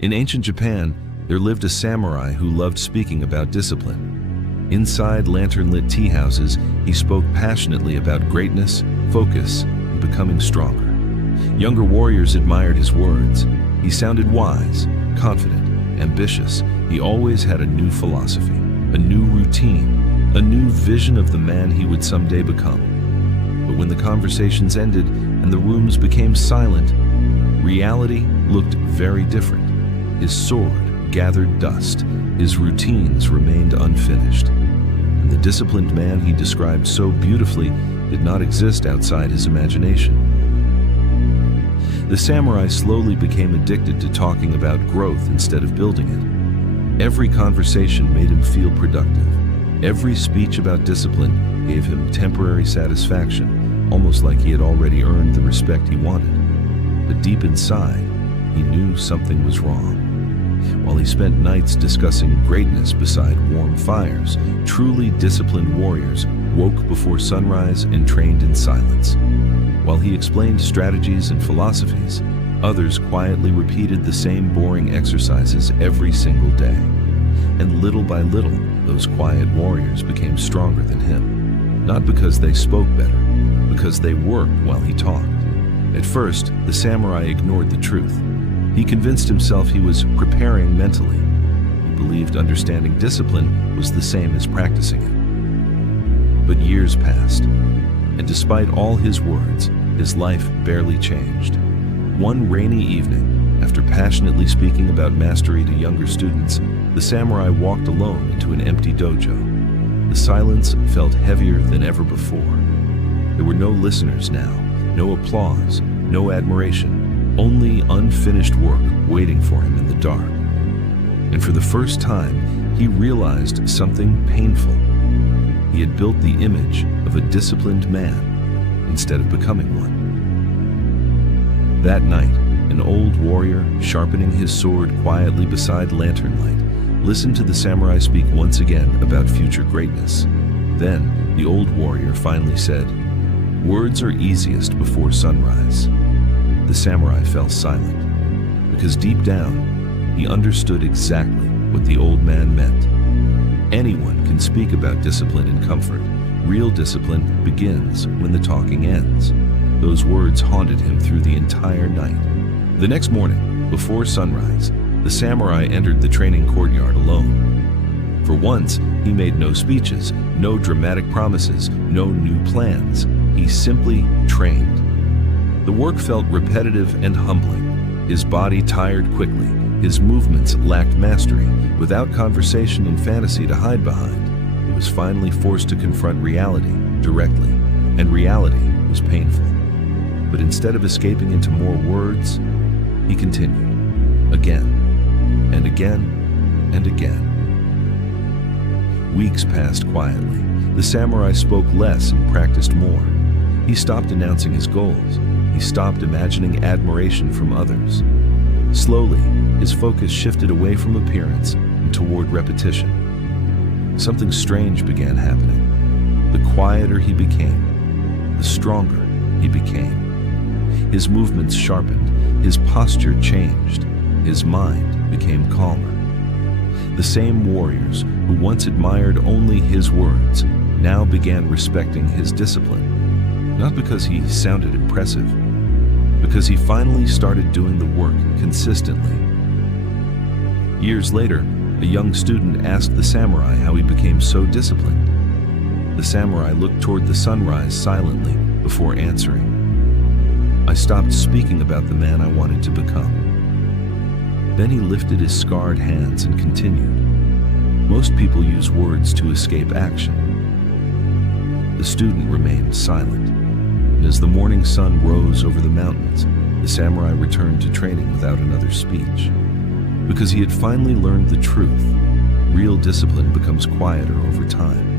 In ancient Japan, there lived a samurai who loved speaking about discipline. Inside lantern-lit tea houses, he spoke passionately about greatness, focus, and becoming stronger. Younger warriors admired his words. He sounded wise, confident, ambitious. He always had a new philosophy, a new routine, a new vision of the man he would someday become. But when the conversations ended and the rooms became silent, reality looked very different. His sword gathered dust. His routines remained unfinished. And the disciplined man he described so beautifully did not exist outside his imagination. The samurai slowly became addicted to talking about growth instead of building it. Every conversation made him feel productive. Every speech about discipline gave him temporary satisfaction, almost like he had already earned the respect he wanted. But deep inside, he knew something was wrong. While he spent nights discussing greatness beside warm fires, truly disciplined warriors woke before sunrise and trained in silence. While he explained strategies and philosophies, others quietly repeated the same boring exercises every single day. And little by little, those quiet warriors became stronger than him. Not because they spoke better, because they worked while he talked. At first, the samurai ignored the truth. He convinced himself he was preparing mentally. He believed understanding discipline was the same as practicing it. But years passed, and despite all his words, his life barely changed. One rainy evening, after passionately speaking about mastery to younger students, the samurai walked alone into an empty dojo. The silence felt heavier than ever before. There were no listeners now, no applause, no admiration, only unfinished work waiting for him in the dark. And for the first time, he realized something painful. He had built the image of a disciplined man instead of becoming one. That night, an old warrior, sharpening his sword quietly beside lantern light, listened to the samurai speak once again about future greatness. Then, the old warrior finally said, "Words are easiest before sunrise." The samurai fell silent, because deep down, he understood exactly what the old man meant. Anyone can speak about discipline in comfort. Real discipline begins when the talking ends. Those words haunted him through the entire night. The next morning, before sunrise, the samurai entered the training courtyard alone. For once, he made no speeches, no dramatic promises, no new plans. He simply trained. The work felt repetitive and humbling. His body tired quickly. His movements lacked mastery. Without conversation and fantasy to hide behind, he was finally forced to confront reality directly, and reality was painful. But instead of escaping into more words, he continued, again, and again, and again. Weeks passed quietly. The samurai spoke less and practiced more. He stopped announcing his goals. He stopped imagining admiration from others. Slowly, his focus shifted away from appearance and toward repetition. Something strange began happening. The quieter he became, the stronger he became. His movements sharpened, his posture changed, his mind became calmer. The same warriors who once admired only his words now began respecting his discipline, not because he sounded impressive, because he finally started doing the work consistently. Years later, a young student asked the samurai how he became so disciplined. The samurai looked toward the sunrise silently before answering. "I stopped speaking about the man I wanted to become." Then he lifted his scarred hands and continued. Most people use words to escape action. The student remained silent, and as the morning sun rose over the mountains, the samurai returned to training without another speech. Because he had finally learned the truth, real discipline becomes quieter over time.